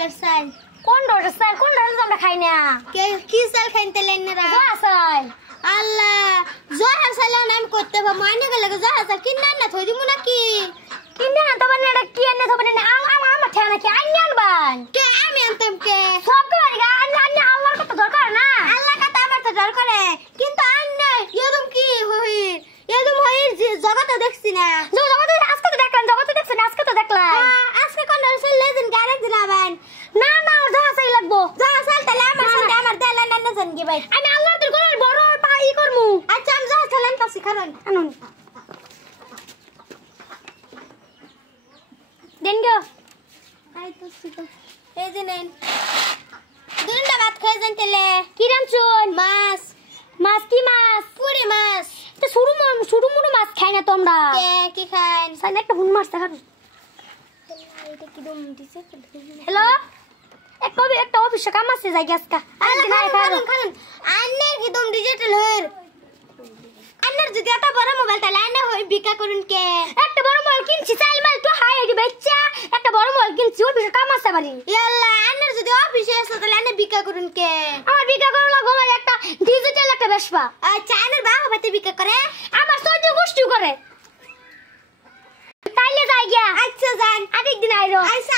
dollar চাল কোন dollar আমরা খাই না কি চাল খাইতে লেন না চাল আল্লাহ জহা চাল নাম করতে হবে মাইনে গেলে জহা চাল কিনা না থই দিমু নাকি কিনে আনতে পারে এটা কি আনতে হবে না আমার ঠেনা কি আইন আনবান কে আমি আনতাম কে সব তো আন্না আমার কত দরকার না আল্লাহ কথা আমার তো দরকার কিন্তু আন্না এদম হইর জগতে দেখছি না জগতে আজকে তো দেখলাম জগতে দেখছেন আজকে তো দেখলাম আজকে কোন রসল লেজেন গারে দিলাবেন না না জহা চাই লাগবো জহা চাল তাহলে আমার সাথে আমার দেলা না জান কি ভাই আমি আল্লাহর দিল করে বড় পাই করমু আচ্ছা আমি জহা চালান পাছি কারণ আনুন দেন গো আই তো শিখো এই যে নেন দুইটা ভাত খাই যান তেলে কি রামচুন মাছ মাছ কি মাছ পুরি মাছ তো শুরু মুড়ো মাছ খাই না তোমরা কে কি খান সাইন একটা হুন মাছ দেখান এটা কি দম দিছে হ্যালো একটা অফিস কাম আছে যাই আজকা খান আন্নের কি দম ডিজিটাল হইর আন্নের যদি এত বড় মোবাইল তাহলে আন্না হই বিকা করুন কে একটা বড় মোবাইল কিনছি চাইল মাল তো হাই আইডি বেচ্চা একটা বড় মোবাইল কিনছি অফিস কাম আছে বাড়ি ইয়াল্লা আন্নের যদি অফিসে আসে তাহলে আন্না বিকা করুন কে আমার বিকা করো লাগো আমার একটা ডিজিটাল একটা বেশবা আচ্ছা আন্নের বাবা ভাতে বিকা করে আমার সহ্য গোষ্ঠী করে তাইলে যাই গিয়া আচ্ছা যান আরেক দিন আইরো আচ্ছা